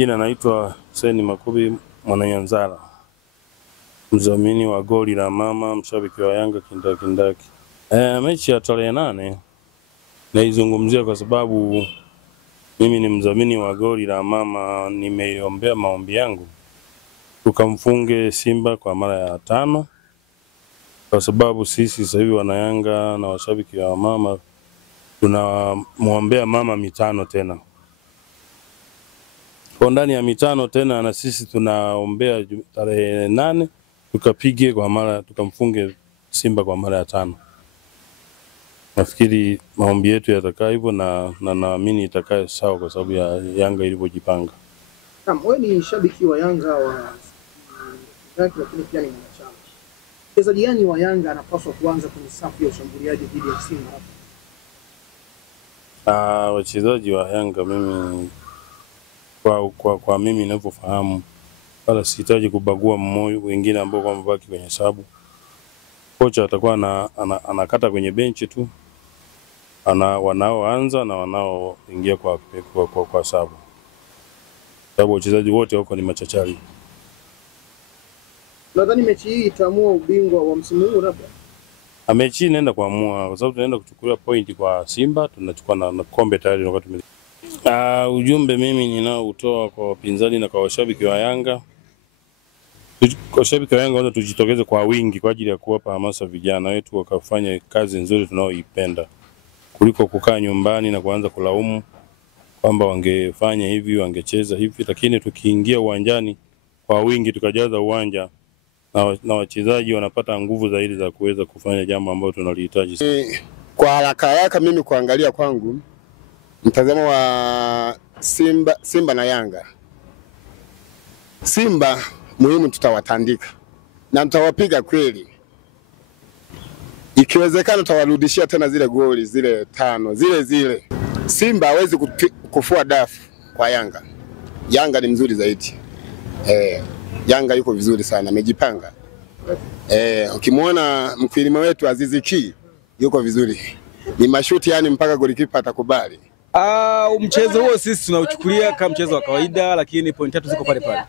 Jina naitwa Hussein Makubi Mwananyanzala, mdhamini wa goli la mama, mshabiki wa Yanga kindakindaki. Mechi ya tarehe 8 naizungumzia kwa sababu mimi ni mdhamini wa goli la mama. Nimeiombea maombi yangu tukamfunge Simba kwa mara ya 5, kwa sababu sisi sasa hivi wana Yanga na washabiki wa mama tunamwombea mama mitano tena. Kwa ndani ya mitano tena na sisi tunaombea tarehe 8 tukapige kwa mara, tukamfunge Simba kwa mara ya 5. Nafikiri maombi yetu yatakaa hivyo na naamini itakaa sawa kwa sababu ya Yanga ilivyojipanga. Wewe ni shabiki wa Yanga wa lakini pia ni mwanachama. Mchezaji gani wa Yanga anapaswa kuanza kwenye safu ya ushambuliaji dhidi ya Simba hapa? Wachezaji wa Yanga mimi kwa mimi ninavyofahamu, wala sihitaji kubagua mmoja wengine ambao kwa mbaki kwenye sababu. Kocha atakuwa anakata kwenye benchi tu. Wanaoanza na wanaoingia kwa sababu. Sababu wachezaji wote wako ni machachari. Nadhani mechi hii itaamua ubingwa wa msimu huu labda. Mechi inaenda kuamua kwa sababu tunaenda kuchukua point kwa Simba, tunachukua na kombe tayari wakati ujumbe mimi ninao utoa kwa wapinzani na kwa washabiki wa Yanga. Kwa washabiki wa Yanga wote tujitokeze kwa wingi kwa ajili ya kuwapa hamasa vijana wetu wakafanya kazi nzuri tunaoipenda, kuliko kukaa nyumbani na kuanza kulaumu kwamba wangefanya hivi, wangecheza hivi. Lakini tukiingia uwanjani kwa wingi tukajaza uwanja na wachezaji wanapata nguvu zaidi za kuweza kufanya jambo ambalo tunalihitaji. Kwa haraka mimi kuangalia kwangu mtazamo wa Simba na Yanga. Simba muhimu tutawatandika na tutawapiga kweli. Ikiwezekana tutawarudishia tena zile goli zile 5 zile. Simba hawezi kufua dafu kwa Yanga. Yanga ni mzuri zaidi. Yanga yuko vizuri sana, amejipanga. Ukimwona mkwilima wetu Aziz Ki yuko vizuri. Ni mashuti yani mpaka golikipa atakubali. Mchezo huo sisi tunauchukulia kama mchezo wa kawaida, lakini point 3 ziko pale pale.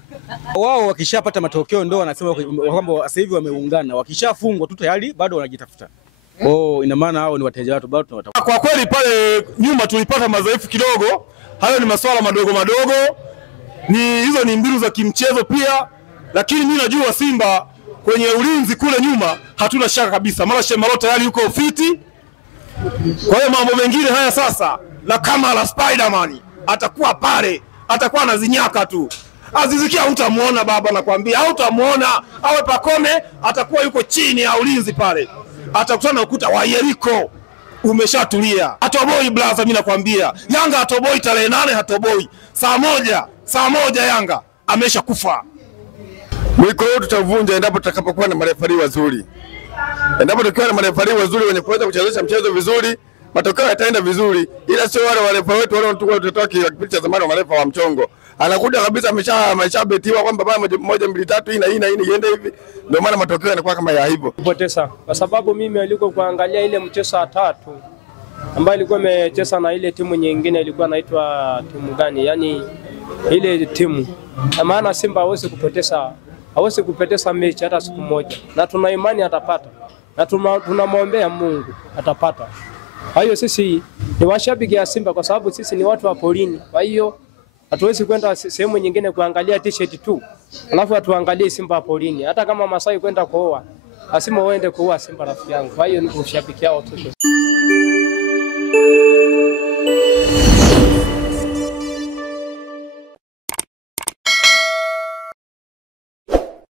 Wao wakishapata matokeo ndio wanasema kwamba sasa hivi wameungana, wakishafungwa tu tayari bado wanajitafuta. Ina maana hao ni wateja wetu, bado tunawatafuta. Kwa kweli pale nyuma tulipata madhaifu kidogo. Hayo ni masuala madogo, hizo ni mbinu za kimchezo pia, lakini mimi najua Simba kwenye ulinzi kule nyuma hatuna shaka kabisa. Mara Shemaro tayari yuko fiti. Kwa hiyo mambo mengine haya sasa la kama la Spider-Man atakuwa pale, atakuwa anazinyaka tu. Aziz Ki hutamuona baba, nakwambia hutamuona. Awe Pakome atakuwa yuko chini ya ulinzi pale. Atakutana na ukuta wa Yeriko. Umeshatulia. Atoboi blaza, mimi nakwambia. Yanga atoboi tarehe 8 hatoboi. Saa moja Yanga ameshakufa. Mwiko huu tutavunja endapo tutakapokuwa na marefari wazuri. Endapo tukiwa na marefari wazuri wenye kuweza kuchezesha mchezo vizuri, matokeo yataenda vizuri. Ila sio wale warefa wetu wale wanatoka kipindi cha zamani, warefa wa mchongo. Anakuja kabisa ameshabetiwa kwamba baba 1 2 3 hii iende hivi. Ndio maana matokeo yanakuwa kama ya hivyo. Kupoteza kwa sababu mimi alikuwa kuangalia ile mchezo wa 3 ambayo ilikuwa imecheza na ile timu nyingine, ilikuwa inaitwa timu gani? Yaani ile timu. Maana Simba hawezi kupoteza mechi hata siku moja. Na tuna imani atapata. Na tunamwombea Mungu atapata. Kwa hiyo sisi ni washabiki ya Simba kwa sababu sisi ni watu wa polini. Kwa hiyo hatuwezi kwenda sehemu nyingine kuangalia t-shirt tu, alafu atuangalie Simba wa polini. Hata kama Masai kwenda kuoa, asimo uende kuoa Simba rafiki yangu. Kwa hiyo ni ushabiki wao tu.